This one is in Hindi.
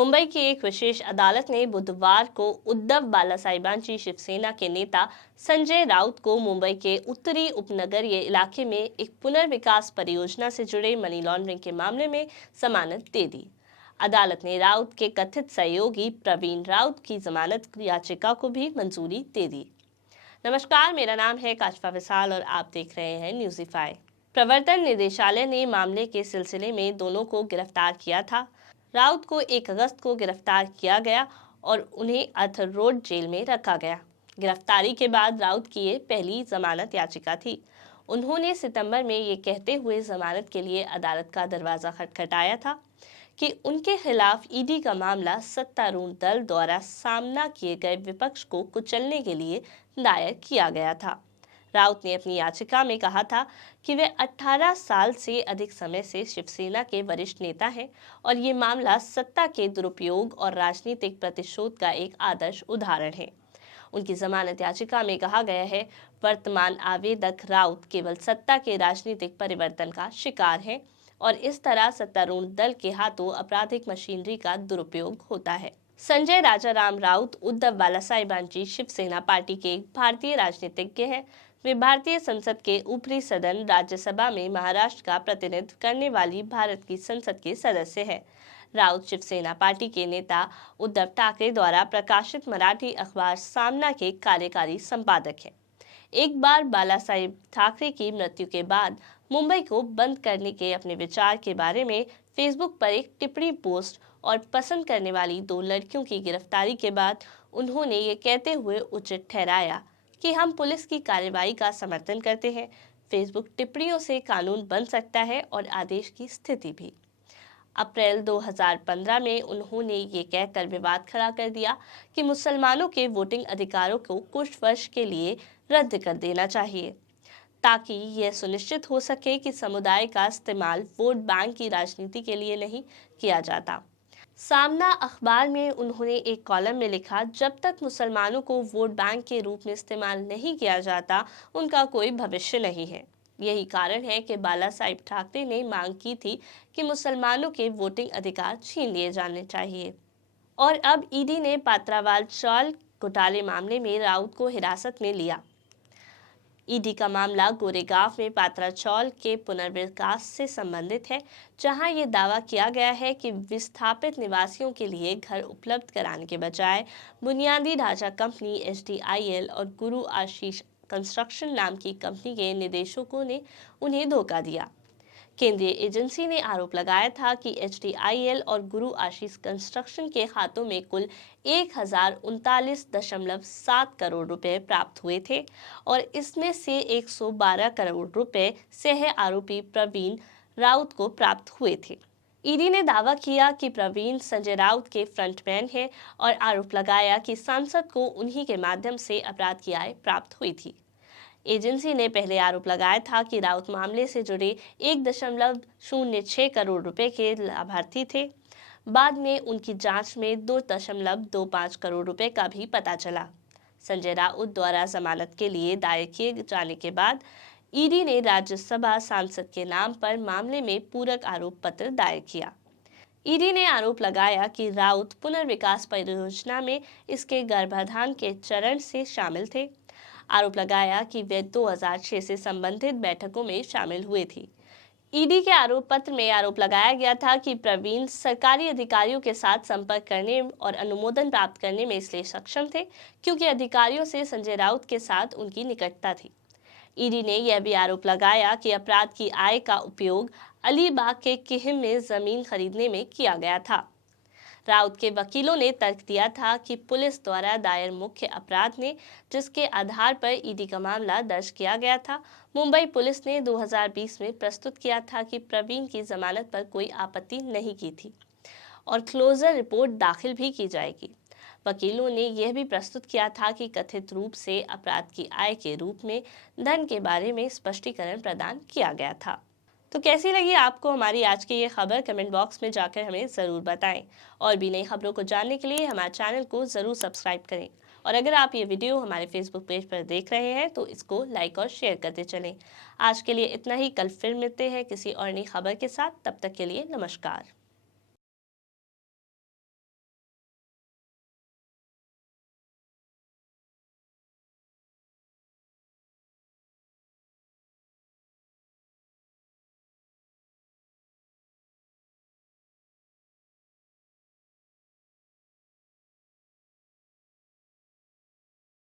मुंबई की एक विशेष अदालत ने बुधवार को उद्धव बालासाहेबांची शिवसेना के नेता संजय राउत को मुंबई के उत्तरी उपनगरीय इलाके में एक पुनर्विकास परियोजना से जुड़े मनी लॉन्ड्रिंग के मामले में जमानत दे दी। अदालत ने राउत के कथित सहयोगी प्रवीण राउत की जमानत याचिका को भी मंजूरी दे दी। नमस्कार, मेरा नाम है काशफा विशाल और आप देख रहे हैं न्यूज़ीफाई। प्रवर्तन निदेशालय ने मामले के सिलसिले में दोनों को गिरफ्तार किया था। राउत को 1 अगस्त को गिरफ्तार किया गया और उन्हें अर्थर रोड जेल में रखा गया। गिरफ्तारी के बाद राउत की ये पहली जमानत याचिका थी। उन्होंने सितंबर में ये कहते हुए जमानत के लिए अदालत का दरवाजा खटखटाया था कि उनके खिलाफ ईडी का मामला सत्तारूढ़ दल द्वारा सामना किए गए विपक्ष को कुचलने के लिए दायर किया गया था। राउत ने अपनी याचिका में कहा था कि वे 18 साल से अधिक समय से शिवसेना के वरिष्ठ नेता हैं और ये मामला सत्ता के दुरुपयोग और राजनीतिक प्रतिशोध का एक आदर्श उदाहरण है। उनकी जमानत याचिका में कहा गया है, वर्तमान आवेदक राउत केवल सत्ता के राजनीतिक परिवर्तन का शिकार है और इस तरह सत्तारूढ़ दल के हाथों आपराधिक मशीनरी का दुरुपयोग होता है। संजय राजाराम राउत उद्धव बालासाहेबांची शिवसेना पार्टी के एक भारतीय राजनीतिज्ञ हैं। वे भारतीय संसद के ऊपरी सदन राज्यसभा में महाराष्ट्र का प्रतिनिधित्व करने वाली भारत की संसद के सदस्य हैं। राउत शिवसेना पार्टी के नेता उद्धव ठाकरे द्वारा प्रकाशित मराठी अखबार सामना के कार्यकारी संपादक हैं। एक बार बालासाहेब ठाकरे की मृत्यु के बाद मुंबई को बंद करने के अपने विचार के बारे में फेसबुक पर एक टिप्पणी पोस्ट और पसंद करने वाली 2 लड़कियों की गिरफ्तारी के बाद उन्होंने ये कहते हुए उचित ठहराया कि हम पुलिस की कार्रवाई का समर्थन करते हैं। फेसबुक टिप्पणियों से कानून बन सकता है और आदेश की स्थिति भी। अप्रैल 2015 में उन्होंने ये कहकर विवाद खड़ा कर दिया कि मुसलमानों के वोटिंग अधिकारों को कुछ वर्ष के लिए रद्द कर देना चाहिए ताकि यह सुनिश्चित हो सके कि समुदाय का इस्तेमाल वोट बैंक की राजनीति के लिए नहीं किया जाता। सामना अखबार में उन्होंने एक कॉलम में लिखा, जब तक मुसलमानों को वोट बैंक के रूप में इस्तेमाल नहीं किया जाता उनका कोई भविष्य नहीं है। यही कारण है कि बालासाहेब ठाकरे ने मांग की थी कि मुसलमानों के वोटिंग अधिकार छीन लिए जाने चाहिए। और अब ईडी ने पात्रावाल चौल घोटाले मामले में राउत को हिरासत में लिया। ईडी का मामला गोरेगांव में पात्राचौल के पुनर्विकास से संबंधित है, जहां ये दावा किया गया है कि विस्थापित निवासियों के लिए घर उपलब्ध कराने के बजाय बुनियादी ढांचा कंपनी HDIL और गुरु आशीष कंस्ट्रक्शन नाम की कंपनी के निदेशकों ने उन्हें धोखा दिया। केंद्रीय एजेंसी ने आरोप लगाया था कि HDIL और गुरु आशीष कंस्ट्रक्शन के खातों में कुल 1039.7 करोड़ रुपए प्राप्त हुए थे और इसमें से 112 करोड़ रुपए सह आरोपी प्रवीण राउत को प्राप्त हुए थे। ईडी ने दावा किया कि प्रवीण संजय राउत के फ्रंटमैन हैं और आरोप लगाया कि सांसद को उन्हीं के माध्यम से अपराध की आय प्राप्त हुई थी। एजेंसी ने पहले आरोप लगाया था कि राउत मामले से जुड़े 1.06 करोड़ रुपए के लाभार्थी थे। बाद में उनकी जांच में 2.25 करोड़ रुपए का भी पता चला। संजय राउत द्वारा जमानत के लिए दायर किए जाने के बाद ईडी ने राज्यसभा सांसद के नाम पर मामले में पूरक आरोप पत्र दायर किया। ईडी ने आरोप लगाया कि राउत पुनर्विकास परियोजना में इसके गर्भाधान के चरण से शामिल थे। आरोप लगाया कि वे 2006 से संबंधित बैठकों में शामिल हुए थे। ईडी के आरोप पत्र में आरोप लगाया गया था कि प्रवीण सरकारी अधिकारियों के साथ संपर्क करने और अनुमोदन प्राप्त करने में इसलिए सक्षम थे क्योंकि अधिकारियों से संजय राउत के साथ उनकी निकटता थी। ईडी ने यह भी आरोप लगाया कि अपराध की आय का उपयोग अलीबाग के किहिम में जमीन खरीदने में किया गया था। राउत के वकीलों ने तर्क दिया था कि पुलिस द्वारा दायर मुख्य अपराध ने जिसके आधार पर ईडी का मामला दर्ज किया गया था, मुंबई पुलिस ने 2020 में प्रस्तुत किया था कि प्रवीण की जमानत पर कोई आपत्ति नहीं की थी और क्लोजर रिपोर्ट दाखिल भी की जाएगी। वकीलों ने यह भी प्रस्तुत किया था कि कथित रूप से अपराध की आय के रूप में धन के बारे में स्पष्टीकरण प्रदान किया गया था। तो कैसी लगी आपको हमारी आज की ये खबर? कमेंट बॉक्स में जाकर हमें ज़रूर बताएं और भी नई खबरों को जानने के लिए हमारे चैनल को ज़रूर सब्सक्राइब करें। और अगर आप ये वीडियो हमारे फेसबुक पेज पर देख रहे हैं तो इसको लाइक और शेयर करते चलें। आज के लिए इतना ही, कल फिर मिलते हैं किसी और नई खबर के साथ। तब तक के लिए नमस्कार।